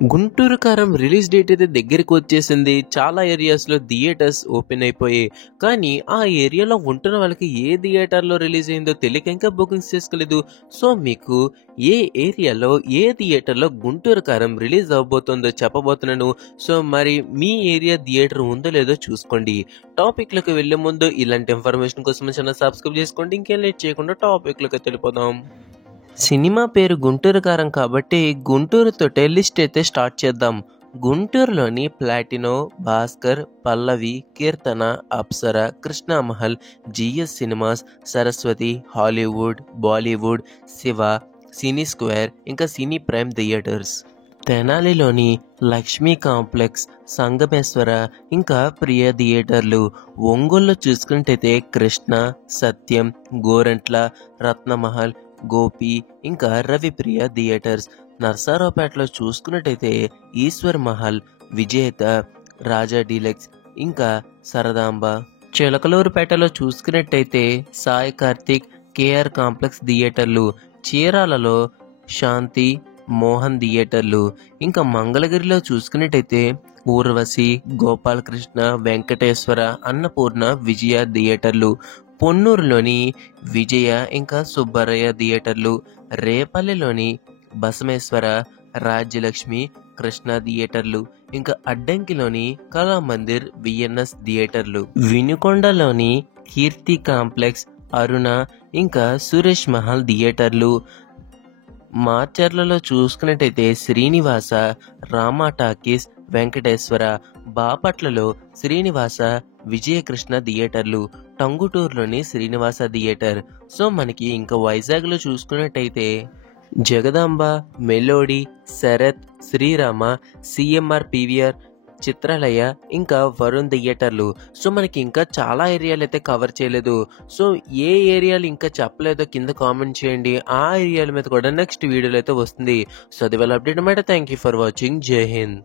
గుంటూరు కారం release date అయితే దగ్గరికి వచ్చేసింది. చాలా ఏరియాస్లో థియేటర్స్ ఓపెన్ అయిపోయాయి. కానీ ఆ ఏరియాలో ఉంటున్న వాళ్ళకి ఏ థియేటర్లో రిలీజ్ అయిందో తెలియక ఇంకా బుకింగ్స్ చేసుకోలేదు. సో మీకు ఏ ఏరియాలో ఏ థియేటర్లో గుంటూరు కారం రిలీజ్ అవ్వబోతుందో చెప్పబోతున్నాను. సో మరి మీ ఏరియా థియేటర్ ఉందో లేదో చూసుకోండి. టాపిక్లోకి వెళ్ళే ముందు ఇలాంటి ఇన్ఫర్మేషన్ కోసం ఛానల్ సబ్స్క్రైబ్ చేసుకోండి. ఇంకేం లేట్ చేయకుండా టాపిక్లోకి వెళ్ళిపోదాం. సినిమా పేరు గుంటూరు కారం కాబట్టి గుంటూరుతోటే లిస్ట్ అయితే స్టార్ట్ చేద్దాం. గుంటూరులోని Platino, Bhaskar, Pallavi, Keerthana, Apsara, Krishna Mahal, GS cinemas, Saraswathi, Hollywood, Bollywood, Shiva, cine square, ఇంకా సినీ ప్రైమ్ థియేటర్స్. తెనాలిలోని లక్ష్మీ కాంప్లెక్స్, సంగమేశ్వర, ఇంకా ప్రియ థియేటర్లు. ఒంగోలులో చూసుకుంటైతే కృష్ణ, సత్యం, గోరంట్ల, రత్నమహల్, గోపి, ఇంకా రవిప్రియ థియేటర్స్. నర్సారావుపేటలో చూసుకున్నట్టయితే ఈశ్వర్ మహల్, విజేత, రాజా డీలక్స్, ఇంకా సరదాంబ. చిలకలూరుపేటలో చూసుకున్నట్టయితే సాయి కార్తిక్, కేఆర్ కాంప్లెక్స్ థియేటర్లు. చీరాలలో శాంతి, మోహన్ థియేటర్లు. ఇంకా మంగళగిరిలో చూసుకున్నట్టయితే ఊర్వశి, గోపాలకృష్ణ, వెంకటేశ్వర, అన్నపూర్ణ, విజయ థియేటర్లు. పొన్నూరులోని విజయ, ఇంకా సుబ్బరయ్య థియేటర్లు. రేపల్లిలోని బసమేశ్వర, రాజ్యలక్ష్మి, కృష్ణ థియేటర్లు. ఇంకా అడ్డంకిలోని కళామందిర్, విఎన్ఎస్ థియేటర్లు. వినుకొండలోని కీర్తి కాంప్లెక్స్, అరుణ, ఇంకా సురేష్ మహల్ థియేటర్లు. మాచర్లలో చూసుకున్నట్టయితే శ్రీనివాస, రామా టాకీస్, వెంకటేశ్వర. బాపట్లలో శ్రీనివాస, విజయకృష్ణ థియేటర్లు. టంగుటూరులోని శ్రీనివాస థియేటర్. సో మనకి ఇంకా వైజాగ్లో చూసుకున్నట్టయితే Jagadamba, Melody, Sarath, Srirama, CMR PVR, Chitralaya, ఇంకా వరుణ్ థియేటర్లు. సో మనకి ఇంకా చాలా ఏరియాలు అయితే కవర్ చేయలేదు. సో ఏ ఏరియాలు ఇంకా చెప్పలేదో కింద కామెంట్ చేయండి. ఆ ఏరియాల మీద కూడా నెక్స్ట్ వీడియోలో అయితే వస్తుంది. సో అది వాళ్ళ అప్డేట్ అన్నమాట. Thank you for watching. జై హింద్.